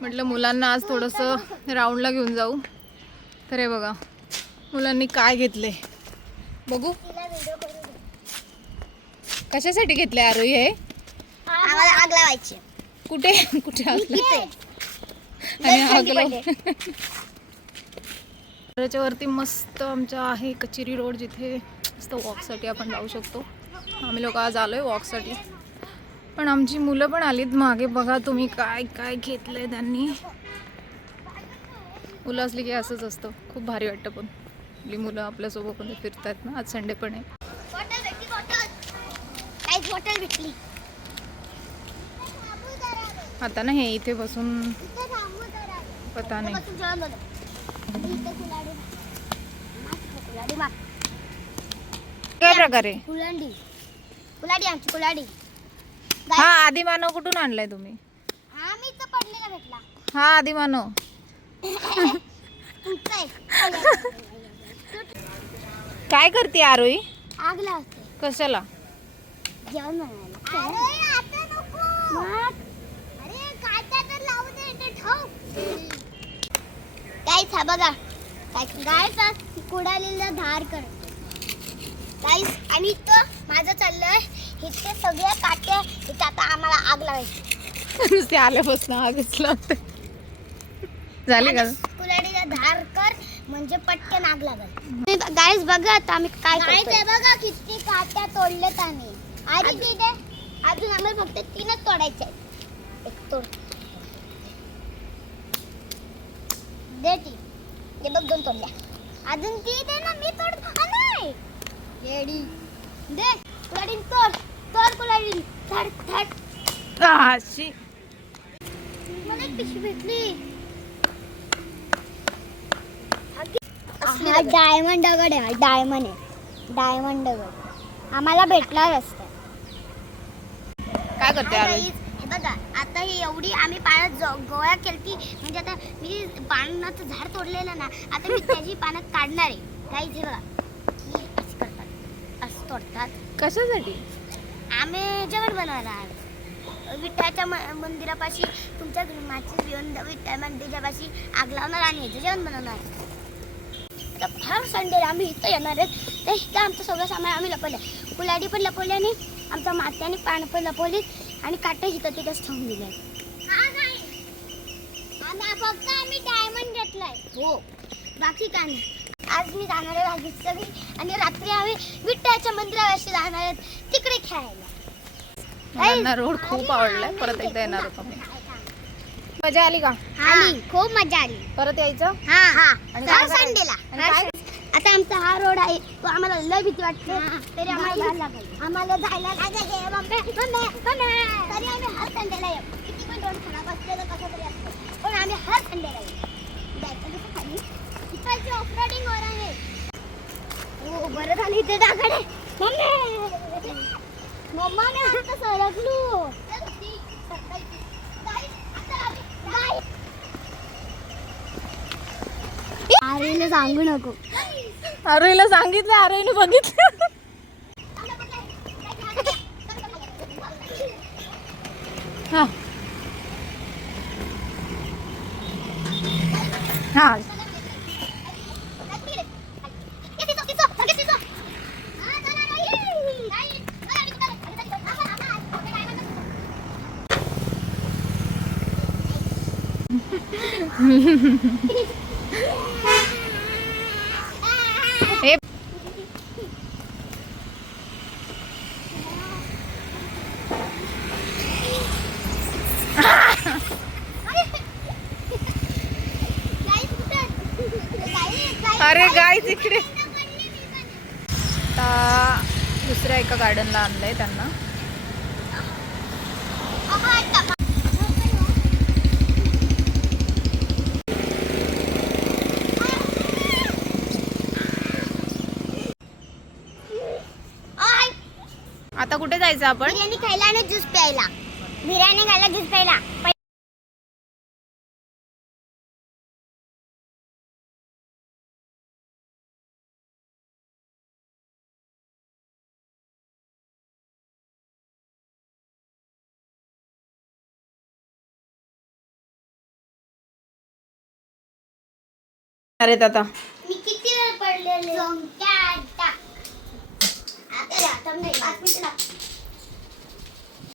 म्हटलं मुलांना आज थोडंसं राऊंडला घेऊन जाऊ. तर हे बघा मुलांनी काय घेतले बघू. कशासाठी घेतले आरोही हे? आम्हाला आग लावायची. कुठे कुठे असलं आणि आग लावून. घराच्या वरती मस्त आमच्या आहे कचेरी रोड, जिथे मस्त वॉकसाठी आपण जाऊ शकतो. आम्ही लोक आज आलोय वॉकसाठी, पण आमची मुलं पण आलीत मागे. बघा तुम्ही काय काय घेतलंय त्यांनी. मुलं असली की असंच असतं, खूप भारी वाटतं. पण आपली मुलं आपल्यासोबत पण फिरतात ना. आज संडे पण आहे. बॉटल भेटली आता ना हे इथे बसून पता नाही काय प्रकारे. कुलाडी कुलाडी आमची कुलाडी. हा आदिमानव कुठून आणलाय तुम्ही? आम्ही तर पडलेला भेटला. हा आदिमानव काय करते आरोही? आग लावते. कशाला? जेवण बनवायला. आता नको. अरे काटा तर लावू दे ते ठेव. गाईस हा बघा. गाईस कुडालीला धार करते. गाईस आणि तो माझं चाललंय इथे सगळ्या काट्या इथे आता आम्हाला आग लावायची. नुसते आल्यापासून आगच लावते. झाली का? कुलाडीला धार कर म्हणजे पटकन आग लागल. गाईस बघा आता आम्ही काय करतोय. बघा किती काट्या तोडलेत आम्ही. आणि तिथे अजून आम्हाला फक्त 3च तोडायचे आहेत. एक तोड दे ती. हे बघ 2 तोडल्या. अजून ती दे ना, मी तोड नाही. रेडी दे कुलाडी. तोड कुलाडी. धड धड. अशी मला एक पिशवी भेटली. हा डायमंड दगड आहे. डायमंड आहे. डायमंड दगड आम्हाला भेटला रस्ता. काय करते आरोही? हे बघा आता ही एवढी आम्ही पाण्यात गोळा केलती. म्हणजे आता मी पानाचं झाड तोडलेलं ना, आता मी त्याची पानं काढणार आहे. काहीच हे बघा मी असं करतात, असं तोडतात. कशासाठी? आम्ही जेवण बनवायला आहे. विठ्ठलाच्या मंदिरापाशी तुमच्या माची विठ्ठल मंदिरापाशी आग लावणार आणि याचं जेवण बनवणार. हर संडेला आम्ही इथं येणार आहेत. तर इथं आमचं सगळं सामान आम्ही लपवलं. कुलाडी पण लपवली आणि आमच्या मात्याने पानं पण लपवलीत आणि काटे इथं तिथंच ठेवून दिले. फक्त आम्ही डायमंड घेतलाय. हो बाकी काय नाही. आज मी जाणार आहे भाजीत सगळी आणि रात्री आम्ही विठ्ठलाच्या मंदिरापाशी जाणार आहेत तिकडे खेळायला. मुलांना रोड खूप आवडलाय. परत एकदा येणार होतो मी. मजा आली का? आली खूप मजा आली. परत यायचं? हा हा आणि हर काय संडेला. काय? आता आमचा हा रोड आहे तो आम्हाला लय भीती वाटते. तरी आम्हाला जायला लागेल. तरी आम्ही हर संडेला येऊ. किती पण रोड खराब असलेलं कसं तरी असतं, पण आम्ही हर संडेला येऊ. जायचं कसं खाली इथं ऑफरोडिंग वर आहे. हो बरं झालं इथे दगड आहे. मम्माने आता सरकलो. आरोहीला सांगू नको. आरोहीला सांगितलं, आरोहीने बघितलं. हा हा हे अरे गाय तिकडे. आता दुसऱ्या एका गार्डनला आणलंय त्यांना. आता कुठे जायचं आपण? बिर्याणी खायला आणि ज्यूस प्यायला. बिर्याणी खायला ज्यूस प्यायला. अरे आता मी किती वेळ पडलेले आता 5 मिनिटं